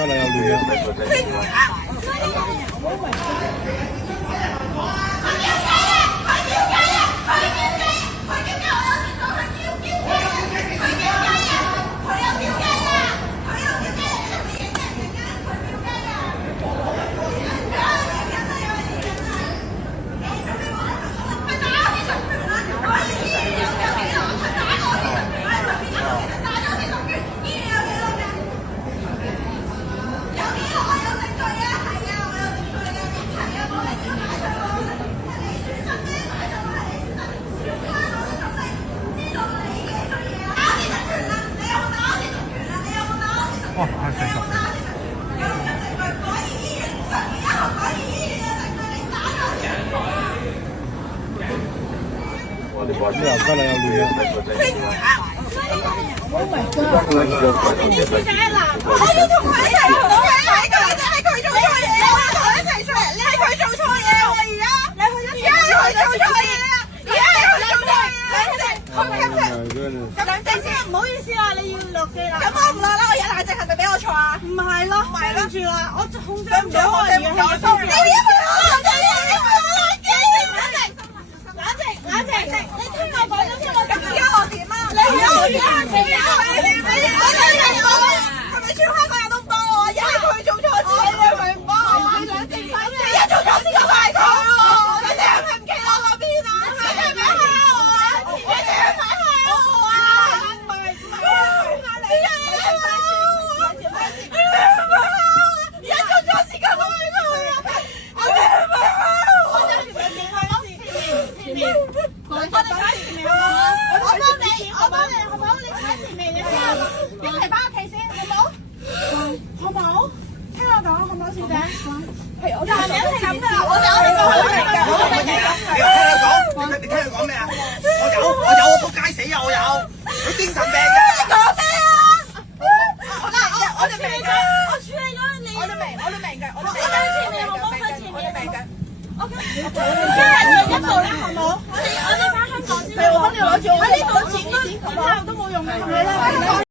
得啦，有亂啊！哇！係成十。呢又得啦，有亂啊！Oh my god！你小姐嗱，我要同佢一齊同佢喺度，係佢做錯嘢，我要同佢一齊出嚟，你係佢做錯嘢喎，而家係佢做錯嘢啊！而家係佢做錯嘢，冷靜先，唔好意思啊，你要落機啦。咁我唔落啦，我有冷靜係咪俾我坐啊？唔係咯，對唔住啦，我控制唔到我嘅語氣。你點解我冷靜？冷靜，你聽我講咗先，咁而家我點啊？你而家我點啊？係咪全香港人都幫我？而家係佢做錯事，你係咪唔幫我啊？冷靜翻先，而家做錯事就係佢喎！你哋係咪唔企我嗰邊啊？你哋係咪蝦我啊？你哋係咪蝦我啊？唔係，你哋係而家做錯事就係佢啊！我哋係咪蝦我啊？前面。我哋喺前面好唔好？我幫你，好唔好？你喺前面嘅時候，一齊翻屋企先，好唔好？好唔好？聽我講，好唔好，小姐？係我男人係咁噶，我哋講好明㗎，我哋明㗎。你聽佢講咩啊？我仆街死啊！我有，佢精神病㗎。你講咩啊？我哋明㗎，我處理咗你。我哋明㗎，我哋喺前面好唔好？喺前面明㗎。OK，一人一步啦，好唔好？我哋翻香港先。係我哋攞住我呢度錢都冇用嘅，係啦。